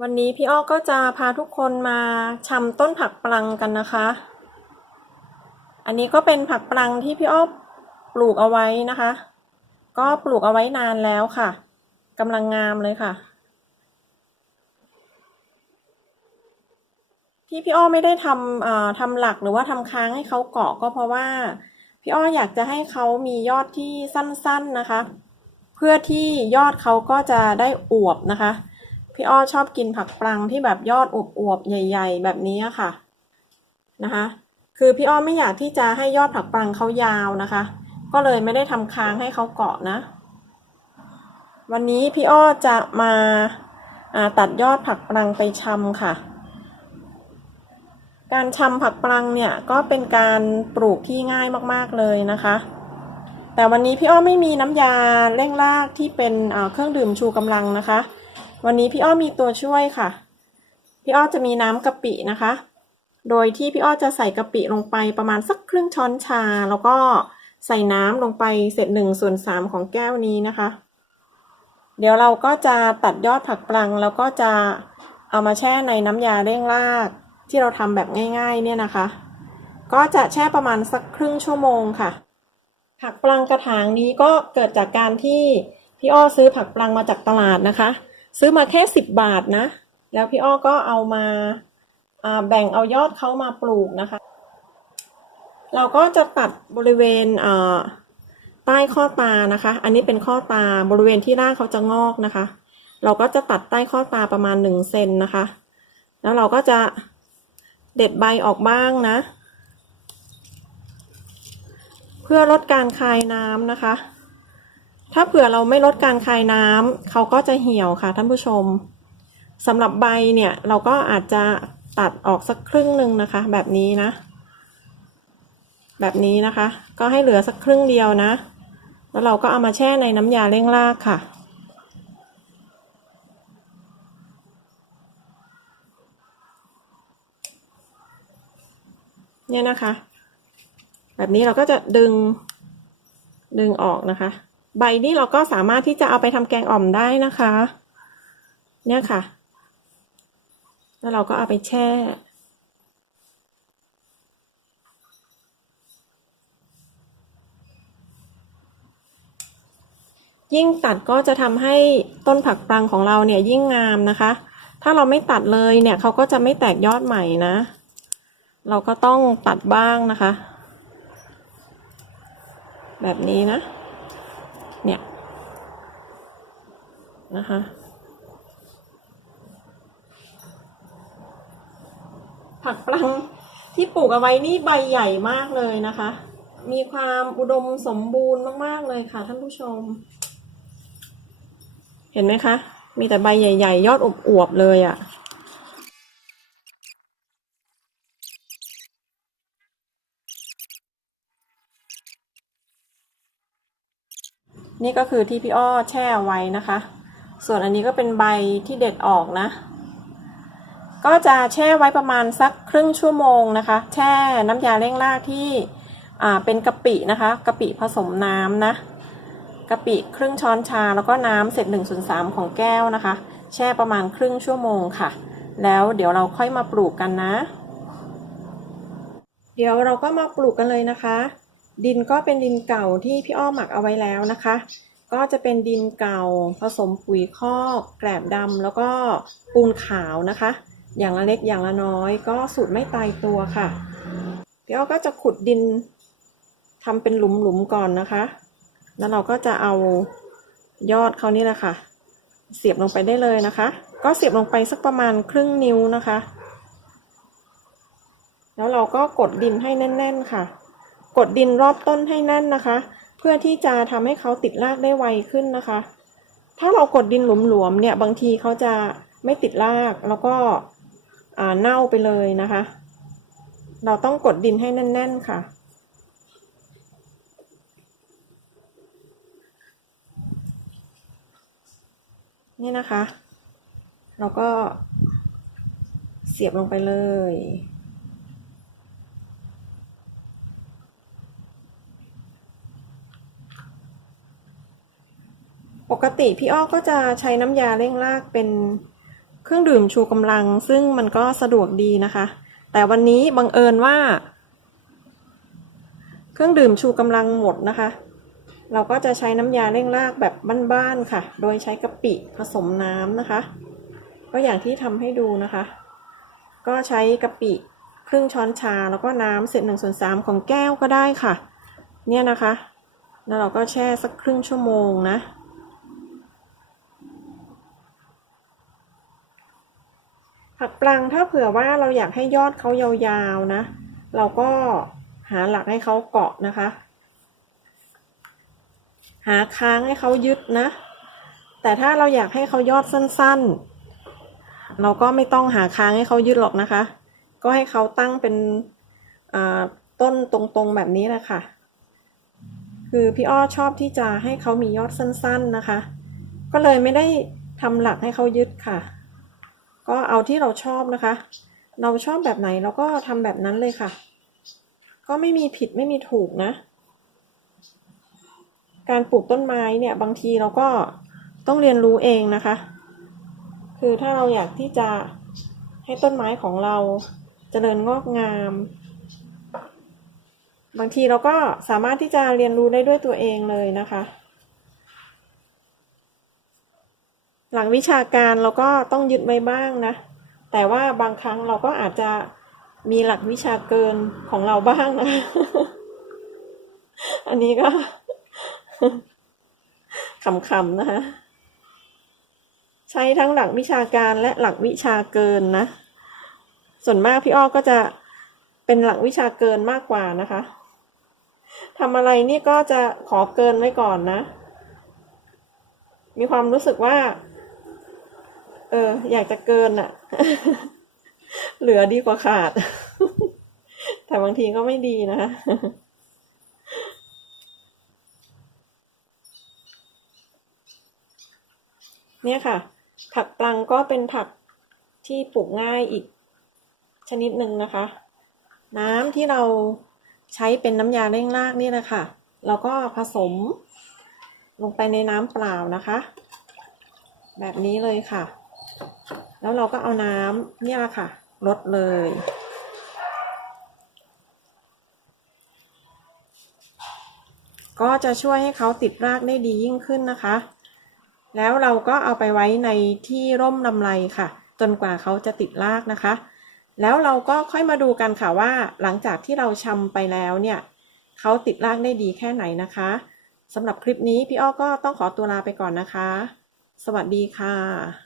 วันนี้พี่อ้อก็จะพาทุกคนมาชำต้นผักปลังกันนะคะ อันนี้ก็เป็นผักปลังที่พี่อ้อปลูกเอาไว้นะคะ ก็ปลูกเอาไว้นานแล้วค่ะกำลังงามเลยค่ะ ที่พี่อ้อไม่ได้ทำอ่าทำหลักหรือว่าทำค้างให้เขาเกาะก็เพราะว่า พี่อ้ออยากจะให้เขามียอดที่สั้นๆนะคะ เพื่อที่ยอดเขาก็จะได้อวบนะคะ พี่อ้อชอบกินผักปลังที่แบบยอดอวบๆใหญ่ ๆ แบบนี้ค่ะนะคะ คือพี่อ้อไม่อยากที่จะให้ยอดผักปลังเขายาวนะคะ ก็เลยไม่ได้ทำค้างให้เขาเกาะนะ วันนี้พี่อ้อจะมาาตัดยอดผักปลังไปชำค่ะ การชำผักปลังเนี่ยก็เป็นการปลูกที่ง่ายมากๆเลยนะคะ แต่วันนี้พี่อ้อไม่มีน้ำยาเร่งรากที่เป็นเครื่องดื่มชูกำลังนะคะ วันนี้พี่อ้อมีตัวช่วยค่ะ พี่อ้อจะมีน้ำกะปินะคะ โดยที่พี่อ้อจะใส่กะปิลงไปประมาณสักครึ่งช้อนชา แล้วก็ใส่น้ำลงไปเศษหนึ่งส่วนสามของแก้วนี้นะคะ เดี๋ยวเราก็จะตัดยอดผักปลังแล้วก็จะเอามาแช่ในน้ำยาเร่งรากที่เราทำแบบง่ายๆเนี่ยนะคะ ก็จะแช่ประมาณสักครึ่งชั่วโมงค่ะ ผักปลังกระถางนี้ก็เกิดจากการที่พี่อ้อซื้อผักปลังมาจากตลาดนะคะ ซื้อมาแค่สิบบาทนะ แล้วพี่อ้อก็เอามาแบ่งเอายอดเขามาปลูกนะคะ เราก็จะตัดบริเวณใต้ข้อตานะคะ อันนี้เป็นข้อตาบริเวณที่รากเขาจะงอกนะคะ เราก็จะตัดใต้ข้อตาประมาณหนึ่งเซนนะคะ แล้วเราก็จะเด็ดใบออกบ้างนะ เพื่อลดการคายน้ำนะคะ ถ้าเผื่อเราไม่ลดการคายน้ำเขาก็จะเหี่ยวค่ะท่านผู้ชมสำหรับใบเนี่ยเราก็อาจจะตัดออกสักครึ่งหนึ่งนะคะ แบบนี้นะ แบบนี้นะคะ ก็ให้เหลือสักครึ่งเดียวนะ แล้วเราก็เอามาแช่ในน้ำยาเร่งรากค่ะเนี่ยนะคะ แบบนี้เราก็จะดึงดึงออกนะคะ ใบนี้เราก็สามารถที่จะเอาไปทำแกงอ่อมได้นะคะ เนี่ยค่ะ แล้วเราก็เอาไปแช่ยิ่งตัดก็จะทำให้ต้นผักปรังของเราเนี่ยยิ่งงามนะคะ ถ้าเราไม่ตัดเลยเนี่ยเขาก็จะไม่แตกยอดใหม่นะ เราก็ต้องตัดบ้างนะคะ แบบนี้นะ เนี่ย นะคะผักปลังที่ปลูกเอาไว้นี่ใบใหญ่มากเลยนะคะ มีความอุดมสมบูรณ์มาก ๆ เลยค่ะ ท่านผู้ชม เห็นไหมคะ มีแต่ใบใหญ่ ๆ ยอดอวบๆเลยอะ่ะนี่ก็คือที่พี่อ้อแช่ไว้นะคะ ส่วนอันนี้ก็เป็นใบที่เด็ดออกนะ ก็จะแช่ไว้ประมาณสักครึ่งชั่วโมงนะคะ แช่น้ำยาเร่งรากที่เป็นกะปินะคะกะปิผสมน้ำนะกะปิครึ่งช้อนชาแล้วก็น้ำเสร็จหนึ่งส่วนสามของแก้วนะคะ แช่ประมาณครึ่งชั่วโมงค่ะ แล้วเดี๋ยวเราค่อยมาปลูกกันนะ เดี๋ยวเราก็มาปลูกกันเลยนะคะ ดินก็เป็นดินเก่าที่พี่อ้อหมักเอาไว้แล้วนะคะ ก็จะเป็นดินเก่าผสมปุ๋ยคอกแกลบดำแล้วก็ปูนขาวนะคะ อย่างละเล็กอย่างละน้อย ก็สูตรไม่ตายตัวค่ะพี่อ้อก็จะขุดดินทำเป็นหลุมๆก่อนนะคะ แล้วเราก็จะเอายอดเขานี่แหละค่ะ เสียบลงไปได้เลยนะคะ ก็เสียบลงไปสักประมาณครึ่งนิ้วนะคะ แล้วเราก็กดดินให้แน่น ๆค่ะ กดดินรอบต้นให้แน่นนะคะ พื่อที่จะทำให้เขาติดรากได้ไวขึ้นนะคะ ถ้าเรากดดินหลวมๆเนี่ยบางทีเขาจะไม่ติดรากแล้วก็เน่าไปเลยนะคะ เราต้องกดดินให้แน่น ๆค่ะ นี่นะคะ เราก็เสียบลงไปเลย ปกติพี่อ้อก็จะใช้น้ำยาเร่งรากเป็นเครื่องดื่มชูกำลัง ซึ่งมันก็สะดวกดีนะคะ แต่วันนี้บังเอิญว่า เครื่องดื่มชูกำลังหมดนะคะ เราก็จะใช้น้ำยาเร่งรากแบบบ้านๆค่ะ โดยใช้กะปิผสมน้ำนะคะ ก็อย่างที่ทำให้ดูนะคะ ก็ใช้กะปิครึ่งช้อนชาแล้วก็น้ำเศษหนึ่งส่วนสามของแก้วก็ได้ค่ะ เนี่ยนะคะ แล้วเราก็แช่สักครึ่งชั่วโมงนะ ผักปลังถ้าเผื่อว่าเราอยากให้ยอดเขายาวๆนะ เราก็หาหลักให้เขาเกาะนะคะ หาค้างให้เขายึดนะ แต่ถ้าเราอยากให้เขายอดสั้นๆ เราก็ไม่ต้องหาค้างให้เขายึดหรอกนะคะ ก็ให้เขาตั้งเป็นต้นตรงๆแบบนี้แหละค่ะ คือพี่อ้อชอบที่จะให้เขามียอดสั้นๆนะคะ ก็เลยไม่ได้ทำหลักให้เขายึดค่ะ ก็เอาที่เราชอบนะคะ เราชอบแบบไหนเราก็ทำแบบนั้นเลยค่ะ ก็ไม่มีผิดไม่มีถูกนะ การปลูกต้นไม้เนี่ยบางทีเราก็ต้องเรียนรู้เองนะคะ คือถ้าเราอยากที่จะให้ต้นไม้ของเราเจริญงอกงาม บางทีเราก็สามารถที่จะเรียนรู้ได้ด้วยตัวเองเลยนะคะ หลักวิชาการเราก็ต้องยึดไว้บ้างนะ แต่ว่าบางครั้งเราก็อาจจะมีหลักวิชาเกินของเราบ้างนะ อันนี้ก็ขำๆนะคะใช้ทั้งหลักวิชาการและหลักวิชาเกินนะ ส่วนมากพี่อ้อก็จะเป็นหลักวิชาเกินมากกว่านะคะทำอะไรนี่ก็จะขอเกินไว้ก่อนนะ มีความรู้สึกว่า เออ อยากจะเกินอะเหลือดีกว่าขาด แต่บางทีก็ไม่ดีนะคะเนี่ยค่ะ ผักปลังก็เป็นผักที่ปลูกง่ายอีกชนิดหนึ่งนะคะ น้ำที่เราใช้เป็นน้ำยาเร่งรากนี่แหละค่ะเราก็ผสมลงไปในน้ำเปล่านะคะ แบบนี้เลยค่ะ แล้วเราก็เอาน้ำเนี่ยแหละค่ะลดเลย ก็จะช่วยให้เขาติดรากได้ดียิ่งขึ้นนะคะ แล้วเราก็เอาไปไว้ในที่ร่มลำไรค่ะ จนกว่าเขาจะติดรากนะคะ แล้วเราก็ค่อยมาดูกันค่ะว่า หลังจากที่เราชำไปแล้วเนี่ยเขาติดรากได้ดีแค่ไหนนะคะสำหรับคลิปนี้พี่อ้อก็ต้องขอตัวลาไปก่อนนะคะ สวัสดีค่ะ